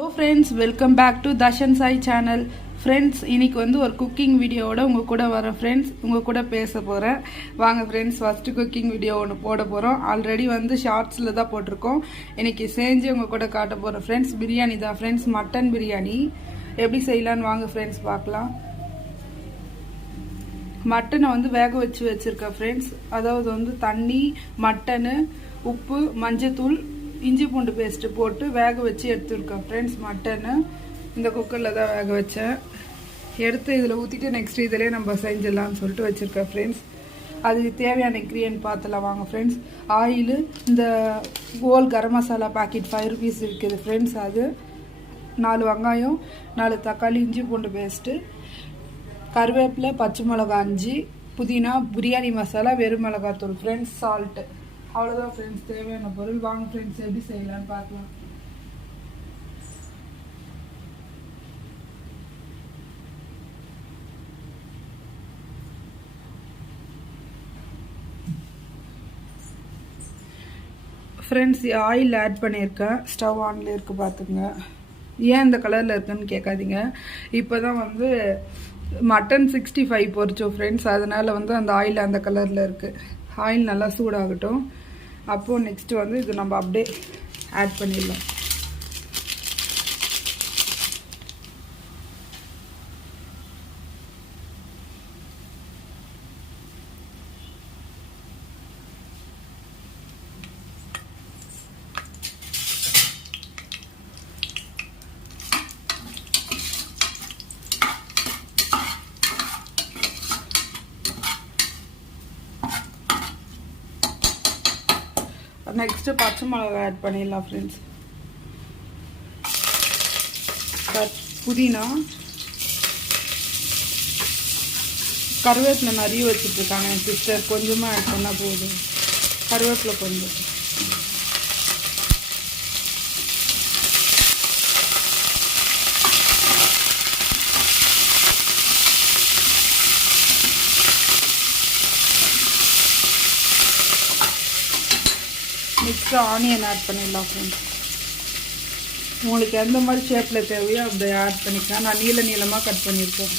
Hello friends, welcome back to Darshan Sai channel. Friends இன்னைக்கு வந்து ஒரு குக்கிங் வீடியோவோட உங்கள் கூட வர ஃப்ரெண்ட்ஸ் உங்கள் கூட பேச போகிறேன். வாங்க ஃப்ரெண்ட்ஸ், ஃபஸ்ட்டு குக்கிங் வீடியோ ஒன்று போட போகிறோம். ஆல்ரெடி வந்து ஷார்ட்ஸில் தான் போட்டிருக்கோம். இன்னைக்கு செஞ்சு உங்கள் கூட காட்ட போகிற ஃப்ரெண்ட்ஸ் பிரியாணி தான் ஃப்ரெண்ட்ஸ், மட்டன் பிரியாணி. எப்படி செய்யலான்னு வாங்க ஃப்ரெண்ட்ஸ் பார்க்கலாம். மட்டனை வந்து வேக வச்சு வச்சுருக்கேன் ஃப்ரெண்ட்ஸ். அதாவது வந்து தண்ணி, மட்டனு, உப்பு, மஞ்சத்தூள், இஞ்சி பூண்டு பேஸ்ட்டு போட்டு வேக வச்சு எடுத்துருக்கேன் ஃப்ரெண்ட்ஸ். மட்டனு இந்த குக்கரில் தான் வேக வச்சேன். எடுத்து இதில் ஊற்றிட்டு நெக்ஸ்ட் இதிலே நம்ம செஞ்சிடலாம்னு சொல்லிட்டு வச்சுருக்கேன் ஃப்ரெண்ட்ஸ். அதுக்கு தேவையான இன்க்ரீடியன்ட் பார்த்துலாம் வாங்க ஃப்ரெண்ட்ஸ். ஆயிலு, இந்த கோல் கரம் மசாலா பாக்கெட் 5 rupees இருக்குது ஃப்ரெண்ட்ஸ். அது 4 வெங்காயம், 4 தக்காளி, இஞ்சி பூண்டு பேஸ்ட்டு, கருவேப்பிலை, பச்சை மிளகா 5, புதினா, பிரியாணி மசாலா, வெறும் மிளகாத்தூள் ஃப்ரெண்ட்ஸ், சால்ட்டு. அவ்வளோதான் ஃப்ரெண்ட்ஸ் தேவையான பொருள். வாங்க ஃப்ரெண்ட்ஸ் எப்படி செய்யலான்னு பார்க்கலாம். ஃப்ரெண்ட்ஸ் ஆயில் ஆட் பண்ணியிருக்கேன். ஸ்டவ் ஆனில் இருக்குது பார்த்துங்க. ஏன் இந்த கலரில் இருக்குன்னு கேட்காதீங்க. இப்போ தான் வந்து மட்டன் 65 பொரிச்சோம் ஃப்ரெண்ட்ஸ். அதனால் வந்து அந்த ஆயில் அந்த கலரில் இருக்குது. ஆயில் நல்லா சூடாகட்டும். அப்போது நெக்ஸ்ட்டு வந்து இது நம்ம அப்படியே ஆட் பண்ணிடலாம். நெக்ஸ்ட்டு பச்சை மிளகா ஆட் பண்ணிடலாம் ஃப்ரெண்ட்ஸ். புதினா, கருவேப்பிலை நிறைய வச்சுட்ருக்காங்க என் சிஸ்டர். கொஞ்சமாக ஆட் பண்ணால் போதும். கருவேப்பிலை கொஞ்சம். நெக்ஸ்ட்டு ஆனியன் ஆட் பண்ணிடலாம் ஃப்ரெண்ட்ஸ். உங்களுக்கு எந்த மாதிரி ஷேப்பில் தேவையோ அப்படி ஆட் பண்ணிக்கலாம். நான் நீளமாக கட் பண்ணியிருக்கேன்.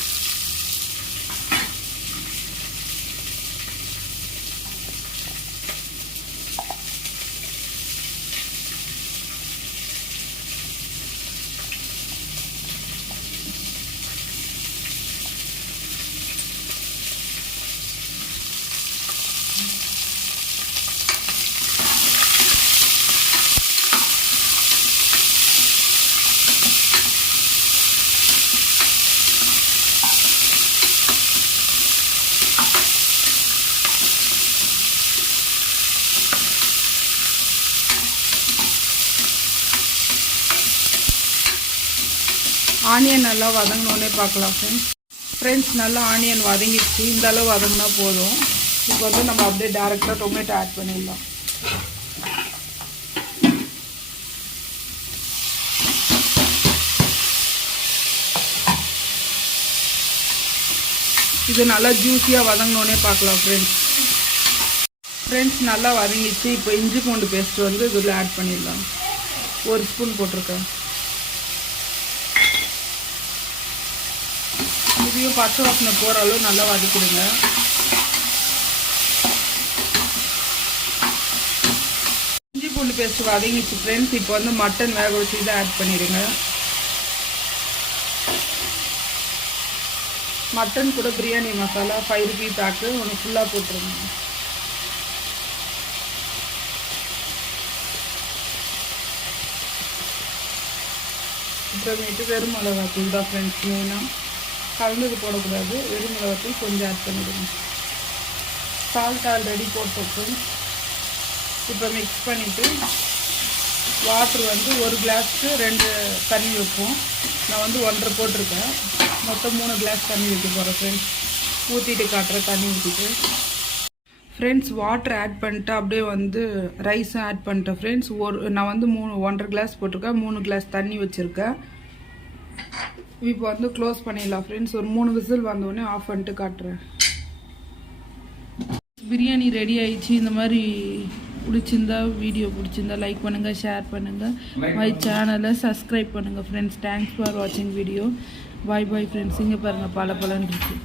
ஆனியன் நல்லா வதங்கினோடனே பார்க்கலாம் ஃப்ரெண்ட்ஸ். நல்லா ஆனியன் வதங்கிடுச்சு. இந்த அளவு வதங்கினா போதும். இப்போ வந்து நம்ம அப்படியே டேரெக்டாக டொமேட்டோ ஆட் பண்ணிடலாம். இது நல்லா ஜூஸியாக வதங்கினோடனே பார்க்கலாம் ஃப்ரெண்ட்ஸ். நல்லா வதங்கிடுச்சு. இப்போ இஞ்சி பூண்டு பேஸ்ட்டு வந்து இதில் ஆட் பண்ணிடலாம். 1 ஸ்பூன் போட்டிருக்கேன். இதையும் பச்சை வாசனை போகிற அளவு நல்லா வதக்கிடுங்க. இஞ்சி பூண்டு பேஸ்ட் வதங்கிச்சு ஃப்ரெண்ட்ஸ். இப்போ வந்து மட்டன் வேக வச்சு இதை ஆட் பண்ணிடுங்க. மட்டன் கூட பிரியாணி மசாலா 5 rupees பேக்கு ஒன்று ஃபுல்லாக போட்டுருங்க. அப்புறமேட்டு வெறும் மிளகாத்தூள் தான் ஃப்ரெண்ட்ஸ். மெயினாக கலந்தது போடக்கூடாது. வெறும் மிளகாத்தூள் கொஞ்சம் ஆட் பண்ணிவிடுங்க. சால்ட் ஆல்ரெடி போட்டுருக்கோம். இப்போ மிக்ஸ் பண்ணிவிட்டு வாட்ரு வந்து 1 கிளாஸ்க்கு 2 தண்ணி வைப்போம். நான் வந்து 1.5 போட்டிருக்கேன். மொத்தம் 3 கிளாஸ் தண்ணி வைக்க போகிறேன் ஃப்ரெண்ட்ஸ். ஊற்றிட்டு காட்டுறேன். தண்ணி ஊற்றிட்டு ஃப்ரெண்ட்ஸ் வாட்டர் ஆட் பண்ணிட்டு அப்படியே வந்து ரைஸும் ஆட் பண்ணிட்டேன் ஃப்ரெண்ட்ஸ். நான் வந்து 1.5 கிளாஸ் போட்டிருக்கேன். 3 கிளாஸ் தண்ணி வச்சுருக்கேன். இப்போ வந்து க்ளோஸ் பண்ணிடலாம் ஃப்ரெண்ட்ஸ். ஒரு 3 விசில் வந்தோடனே ஆஃப் பண்ணிட்டு காட்டுறேன். பிரியாணி ரெடி ஆயிடுச்சு. இந்த மாதிரி பிடிச்சிருந்தா வீடியோ பிடிச்சிருந்தா லைக் பண்ணுங்கள், ஷேர் பண்ணுங்கள், மை சேனலை சப்ஸ்கிரைப் பண்ணுங்கள் ஃப்ரெண்ட்ஸ். தேங்க்ஸ் ஃபார் வாட்சிங் வீடியோ. பாய் பாய் ஃப்ரெண்ட்ஸ். இங்கே பாருங்கள் பல இருக்குது.